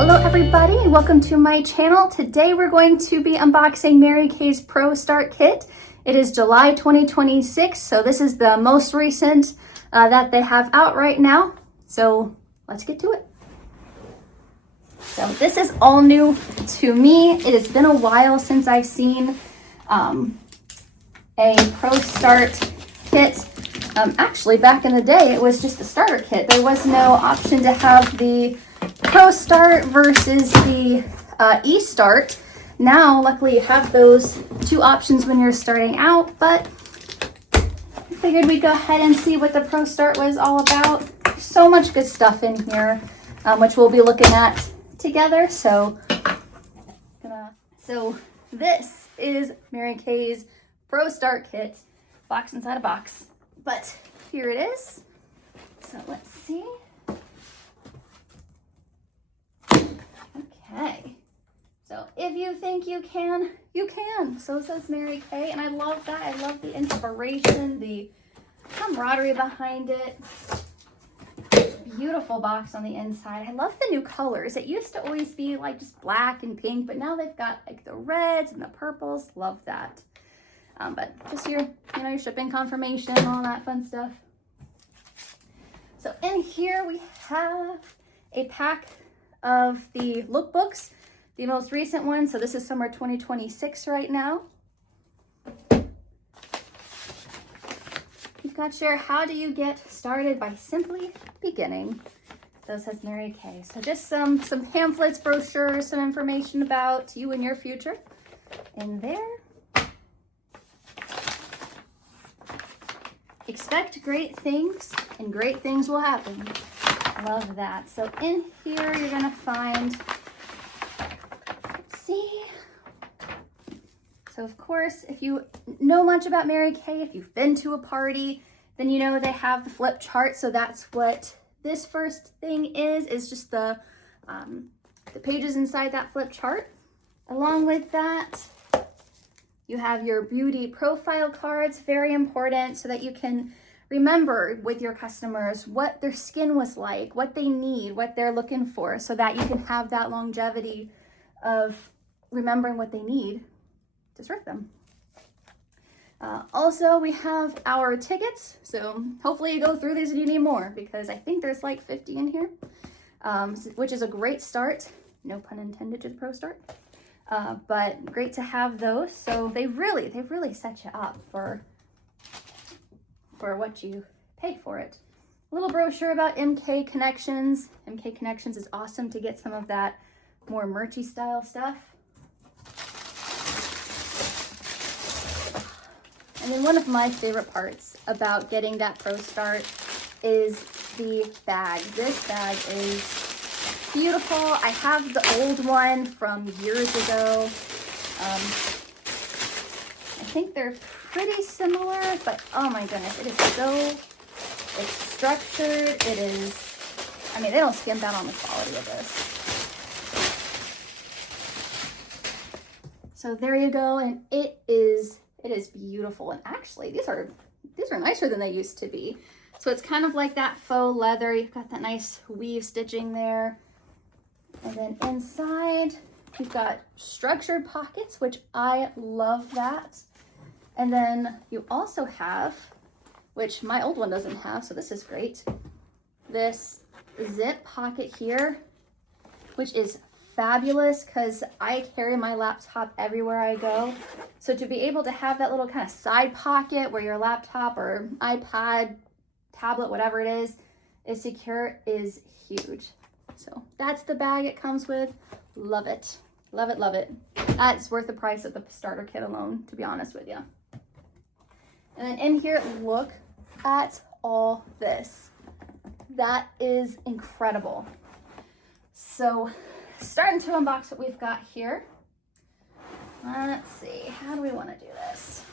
Hello everybody, welcome to my channel. Today we're going to be unboxing Mary Kay's Pro Start Kit. It is July 2026, so this is the most recent that they have out right now. So let's get to it. So this is all new to me. It has been a while since I've seen a Pro Start Kit. Actually, back in the day, it was just a starter kit. There was no option to have the Pro Start versus the E-Start. Now, luckily, you have those two options when you're starting out, but I figured we'd go ahead and see what the Pro Start was all about. So much good stuff in here, which we'll be looking at together. So this is Mary Kay's Pro Start Kit, box inside a box. But here it is. So let's see. Okay. So if you think you can, you can. So says Mary Kay, and I love that. I love the inspiration, the camaraderie behind it. Beautiful box on the inside. I love the new colors. It used to always be like just black and pink, but now they've got like the reds and the purples. Love that. But just your shipping confirmation, all that fun stuff. So in here we have a pack of the lookbooks, the most recent one. So this is summer 2026 right now. You've got your How Do You Get Started by Simply Beginning. Those has Mary Kay. So just some pamphlets, brochures, some information about you and your future in there. Expect great things and great things will happen. Love that. So in here you're gonna find, let's see. So of course, if you know much about Mary Kay, if you've been to a party, then you know they have the flip chart. So that's what this first thing is just the pages inside that flip chart. Along with that, you have your beauty profile cards, very important, so that you can remember with your customers what their skin was like, what they need, what they're looking for, so that you can have that longevity of remembering what they need to serve them. Also, we have our tickets. So hopefully you go through these and you need more, because I think there's like 50 in here, which is a great start. No pun intended to the Pro Start. But great to have those. So they really set you up for what you pay for it. A little brochure about MK Connections. MK Connections is awesome to get some of that more merchy style stuff. And then one of my favorite parts about getting that Pro Start is the bag. This bag is beautiful. I have the old one from years ago. I think they're pretty similar, but oh my goodness, it is it's structured. It is, I mean, they don't skimp out on the quality of this. So there you go, and it is beautiful. And actually, these are nicer than they used to be. So it's kind of like that faux leather. You've got that nice weave stitching there. And then inside, you've got structured pockets, which I love that. And then you also have, which my old one doesn't have, so this is great, this zip pocket here, which is fabulous because I carry my laptop everywhere I go. So to be able to have that little kind of side pocket where your laptop or iPad, tablet, whatever it is secure is huge. So that's the bag it comes with. Love it. Love it, love it. That's worth the price of the starter kit alone, to be honest with you. And then in here, look at all this. That is incredible. So starting to unbox what we've got here. Let's see, how do we want to do this?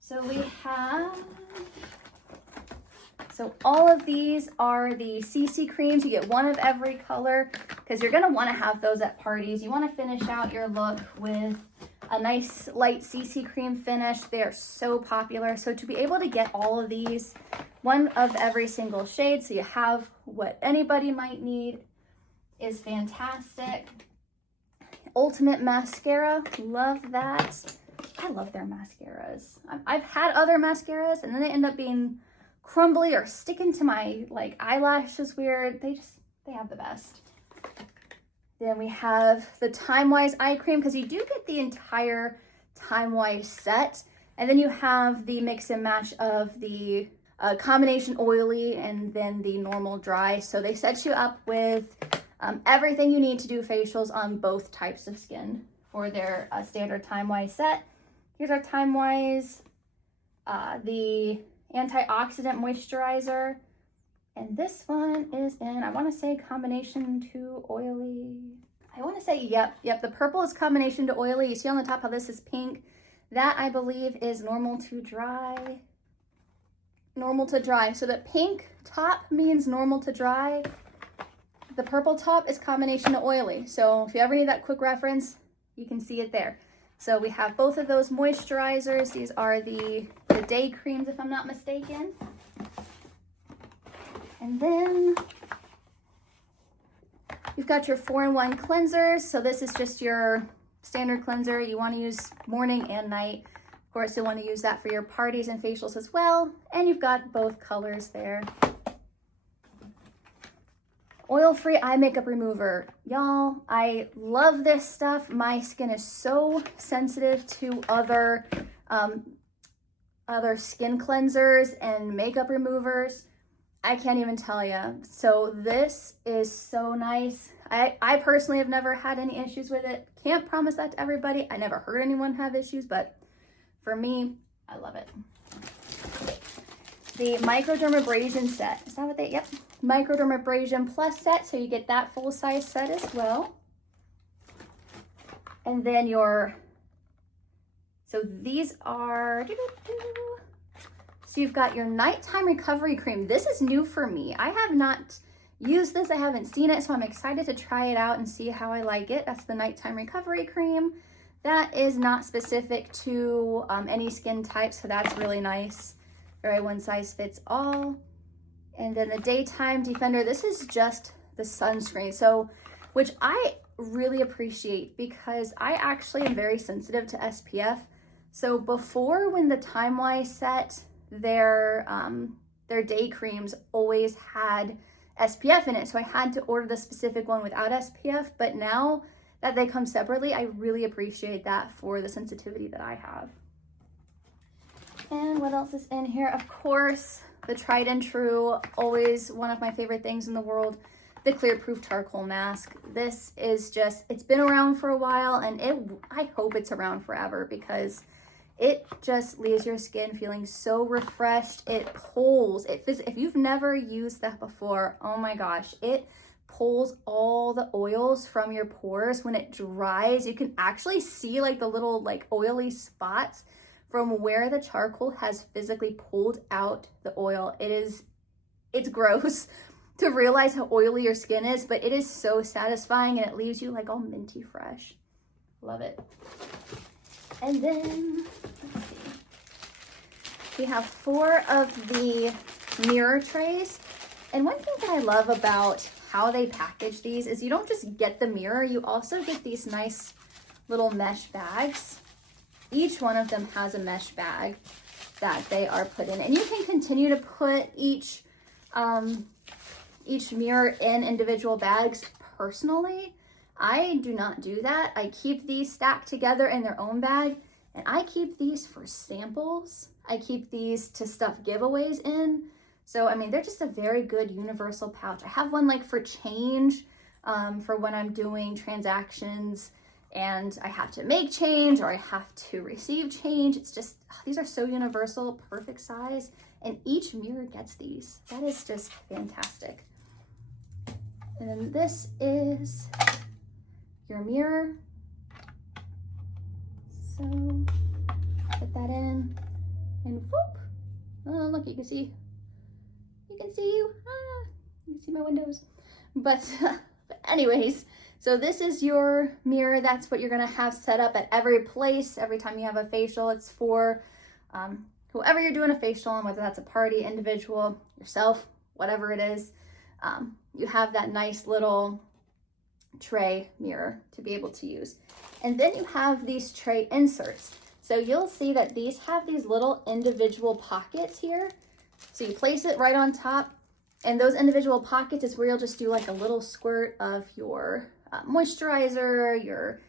So we have, so all of these are the CC creams. You get one of every color because you're going to want to have those at parties. You want to finish out your look with a nice light CC cream finish. They are so popular. So to be able to get all of these, one of every single shade, so you have what anybody might need, is fantastic. Ultimate Mascara, love that. I love their mascaras. I've had other mascaras and then they end up being crumbly or sticking to my like eyelashes weird. They have the best. Then we have the Time Wise eye cream, because you do get the entire Time Wise set. And then you have the mix and match of the combination oily and then the normal dry. So they set you up with everything you need to do facials on both types of skin for their standard Time Wise set. Here's our Time Wise, the antioxidant moisturizer. And this one is in, I want to say combination to oily. I want to say, yep. The purple is combination to oily. You see on the top how this is pink. That I believe is normal to dry. Normal to dry. So the pink top means normal to dry. The purple top is combination to oily. So if you ever need that quick reference, you can see it there. So we have both of those moisturizers. These are the day creams, if I'm not mistaken. And then you've got your 4-in-1 cleansers. So this is just your standard cleanser. You want to use morning and night. Of course, you'll want to use that for your parties and facials as well. And you've got both colors there. Oil-free eye makeup remover. Y'all, I love this stuff. My skin is so sensitive to other skin cleansers and makeup removers. I can't even tell you. So this is so nice. I personally have never had any issues with it. Can't promise that to everybody. I never heard anyone have issues, but for me, I love it. The microdermabrasion set. Is that what they, yep. Microdermabrasion plus set. So you get that full size set as well. And then so these are, so you've got your nighttime recovery cream. This is new for me. I have not used this. I haven't seen it, so I'm excited to try it out and see how I like it. That's the nighttime recovery cream. That is not specific to any skin type, so that's really nice. Very one size fits all. And then the daytime defender, this is just the sunscreen. So, which I really appreciate because I actually am very sensitive to SPF. So before, when the Time Wise set, their day creams always had SPF in it. So I had to order the specific one without SPF, but now that they come separately, I really appreciate that for the sensitivity that I have. And what else is in here? Of course, the tried and true, always one of my favorite things in the world, the Clear Proof Charcoal Mask. This is just, it's been around for a while, and I hope it's around forever because it just leaves your skin feeling so refreshed. It pulls, if you've never used that before, oh my gosh, it pulls all the oils from your pores. When it dries, you can actually see like the little like oily spots from where the charcoal has physically pulled out the oil. It's gross to realize how oily your skin is, but it is so satisfying and it leaves you like all minty fresh. Love it. And then, let's see. We have 4 of the mirror trays. And one thing that I love about how they package these is you don't just get the mirror, you also get these nice little mesh bags. Each one of them has a mesh bag that they are put in. And you can continue to put each mirror in individual bags. Personally, I do not do that. I keep these stacked together in their own bag, and I keep these for samples. I keep these to stuff giveaways in. So, I mean, they're just a very good universal pouch. I have one like for change, for when I'm doing transactions and I have to make change or I have to receive change. It's just, these are so universal, perfect size, and each mirror gets these. That is just fantastic. And then this is your mirror. So put that in and whoop. Oh, look, you can see you. You can see my windows. But anyways, so this is your mirror. That's what you're gonna have set up at every place. Every time you have a facial, it's for whoever you're doing a facial on, whether that's a party, individual, yourself, whatever it is. You have that nice little tray mirror to be able to use. And then you have these tray inserts. So you'll see that these have these little individual pockets here. So you place it right on top, and those individual pockets is where you'll just do like a little squirt of your moisturizer, your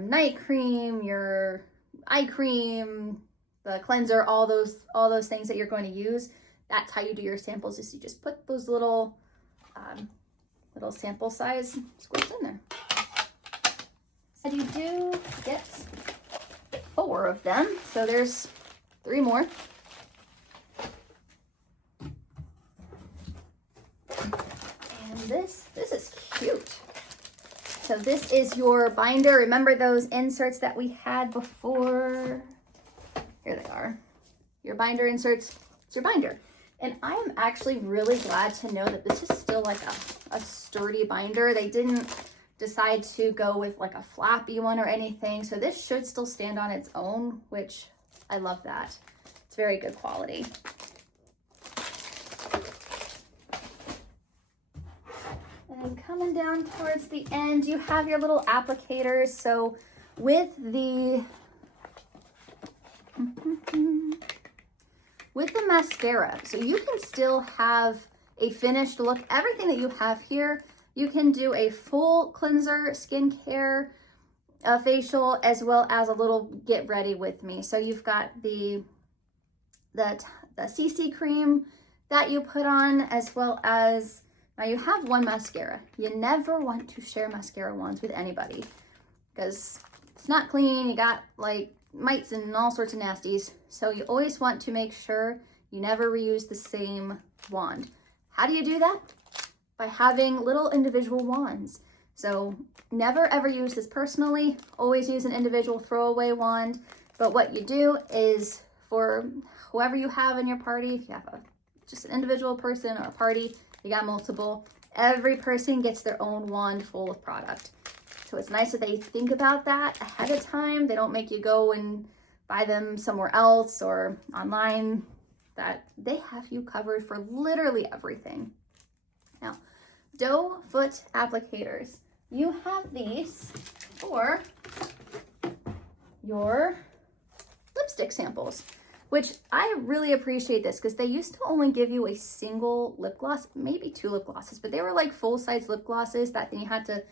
night cream, your eye cream, the cleanser, all those things that you're going to use. That's how you do your samples, is you just put those little sample size squirts in there. So you do get 4 of them. So there's 3 more. And this is cute. So this is your binder. Remember those inserts that we had before? Here they are. Your binder inserts. It's your binder. And I am actually really glad to know that this is still like a sturdy binder. They didn't decide to go with like a flappy one or anything. So this should still stand on its own, which I love that. It's very good quality. And then coming down towards the end, you have your little applicators. So with the mascara, so you can still have a finished look. Everything that you have here, you can do a full cleanser, skincare, facial, as well as a little get ready with me. So you've got the CC cream that you put on, as well as, now you have 1 mascara. You never want to share mascara wands with anybody because it's not clean. You got like mites and all sorts of nasties. So you always want to make sure you never reuse the same wand. How do you do that? By having little individual wands. So never ever use this personally. Always use an individual throwaway wand. But what you do is, for whoever you have in your party, if you have just an individual person or a party, you got multiple, every person gets their own wand full of product. So it's nice that they think about that ahead of time. They don't make you go and buy them somewhere else or online. That they have you covered for literally everything. Now, doe foot applicators. You have these for your lipstick samples, which I really appreciate this because they used to only give you a single lip gloss, maybe 2 lip glosses, but they were like full-size lip glosses that then you had to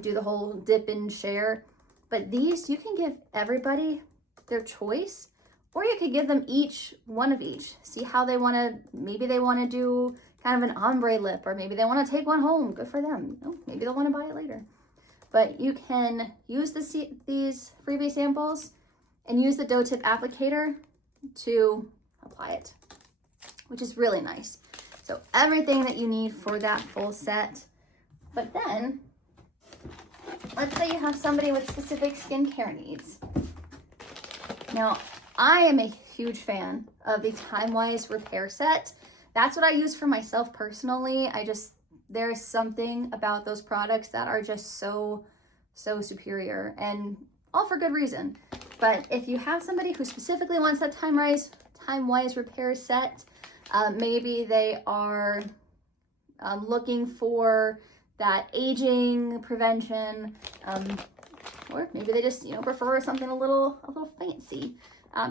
do the whole dip and share. But these, you can give everybody their choice, or you could give them each one of each. See how they want to, maybe they want to do kind of an ombre lip, or maybe they want to take one home. Good for them. You know, maybe they'll want to buy it later. But you can use these freebie samples and use the doe tip applicator to apply it, which is really nice. So everything that you need for that full set. But then, let's say you have somebody with specific skincare needs. Now, I am a huge fan of the Time-Wise repair set. That's what I use for myself personally. There's something about those products that are just so superior, and all for good reason. But if you have somebody who specifically wants that Time-Wise repair set, maybe they are looking for that aging prevention, or maybe they just prefer something a little fancy.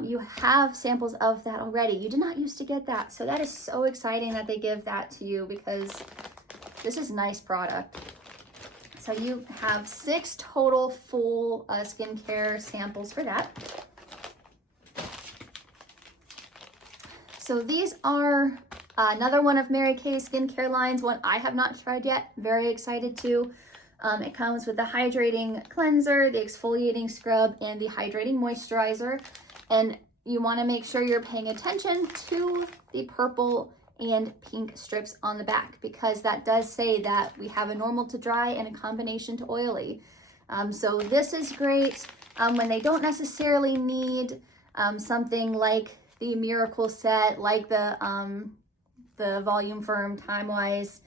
You have samples of that already. You did not used to get that. So that is so exciting that they give that to you, because this is nice product. So you have 6 total full skincare samples for that. So these are another one of Mary Kay's skincare lines, one I have not tried yet. Very excited to. It comes with the hydrating cleanser, the exfoliating scrub, and the hydrating moisturizer. And you want to make sure you're paying attention to the purple and pink strips on the back, because that does say that we have a normal to dry and a combination to oily. So this is great when they don't necessarily need something like the Miracle set, like the Volume Firm Time-Wise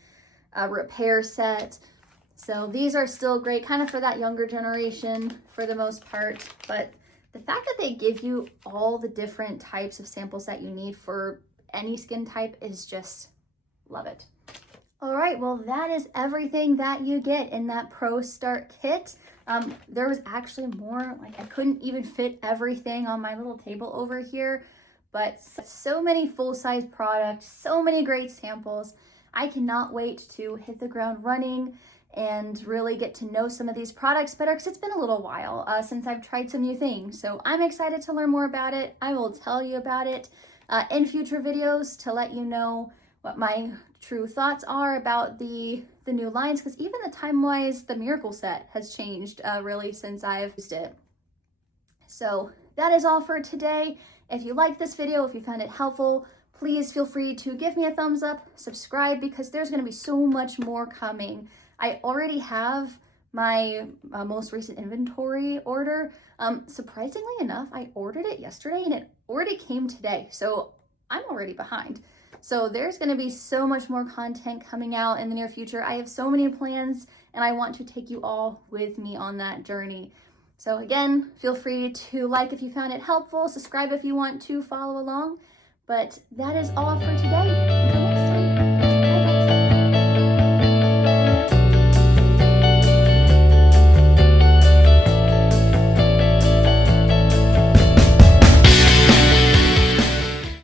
repair set. So these are still great, kind of for that younger generation for the most part. But the fact that they give you all the different types of samples that you need for any skin type is just, love it. All right, well, that is everything that you get in that Pro Start Kit. There was actually more, like I couldn't even fit everything on my little table over here, but so many full-size products, so many great samples. I cannot wait to hit the ground running and really get to know some of these products better, because it's been a little while since I've tried some new things. So I'm excited to learn more about it. I will tell you about it in future videos to let you know what my true thoughts are about the new lines, because even the Time-Wise, the Miracle Set has changed really since I've used it. So that is all for today. If you liked this video, if you found it helpful, please feel free to give me a thumbs up, subscribe, because there's going to be so much more coming. I already have my most recent inventory order. Surprisingly enough, I ordered it yesterday and it already came today. So I'm already behind. So there's going to be so much more content coming out in the near future. I have so many plans and I want to take you all with me on that journey. So again, feel free to like if you found it helpful, subscribe if you want to follow along. But that is all for today. Until next time.